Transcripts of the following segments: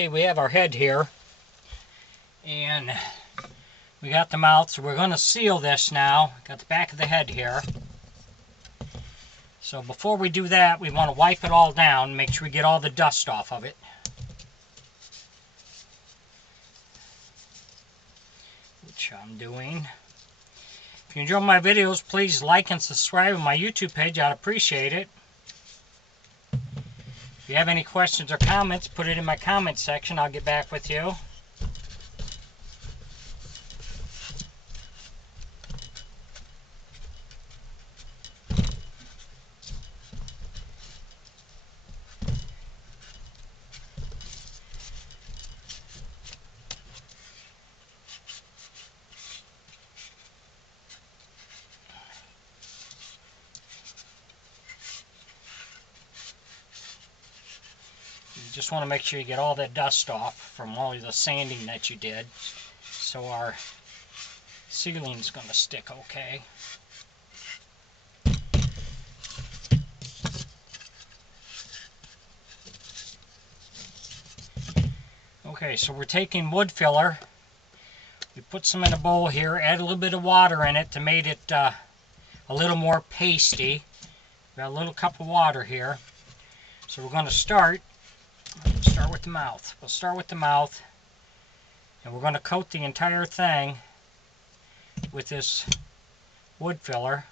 Okay, we have our head here, and we got the mouth, so we're going to seal this now. Got the back of the head here. So before we do that, we want to wipe it all down, make sure we get all the dust off of it. Which I'm doing. If you enjoy my videos, please like and subscribe to my YouTube page. I'd appreciate it. If you have any questions or comments, put it in my comment section. I'll get back with you. You just want to make sure you get all that dust off from all the sanding that you did, so our sealing is going to stick okay. Okay, so we're taking wood filler. We put some in a bowl here, add a little bit of water in it to make it a little more pasty. We got a little cup of water here. So we're going to start with the mouth. We'll start with the mouth, and we're going to coat the entire thing with this wood filler.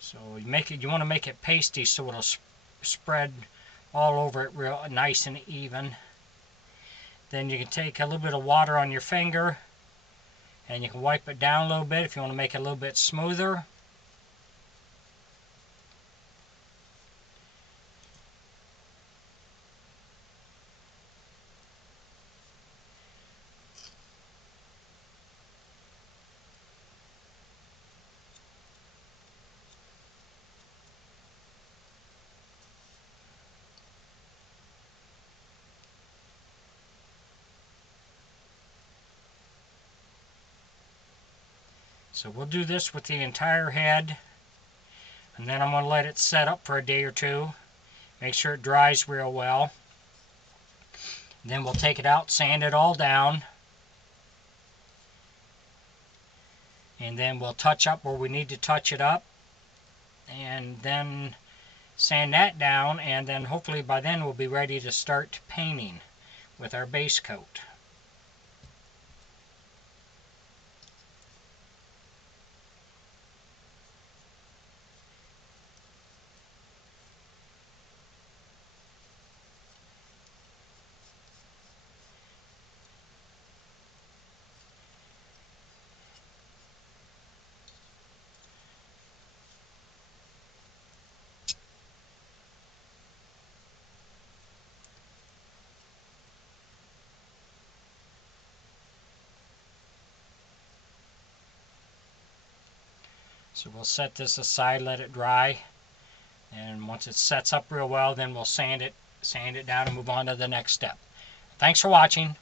So you want to make it pasty so it'll spread all over it real nice and even. Then you can take a little bit of water on your finger and you can wipe it down a little bit if you want to make it a little bit smoother. So we'll do this with the entire head, and then I'm going to let it set up for a day or two. Make sure it dries real well. Then we'll take it out, sand it all down, and then we'll touch up where we need to touch it up, and then sand that down, and then hopefully by then we'll be ready to start painting with our base coat. So we'll set this aside, let it dry, and once it sets up real well, then we'll sand it down and move on to the next step. Thanks for watching.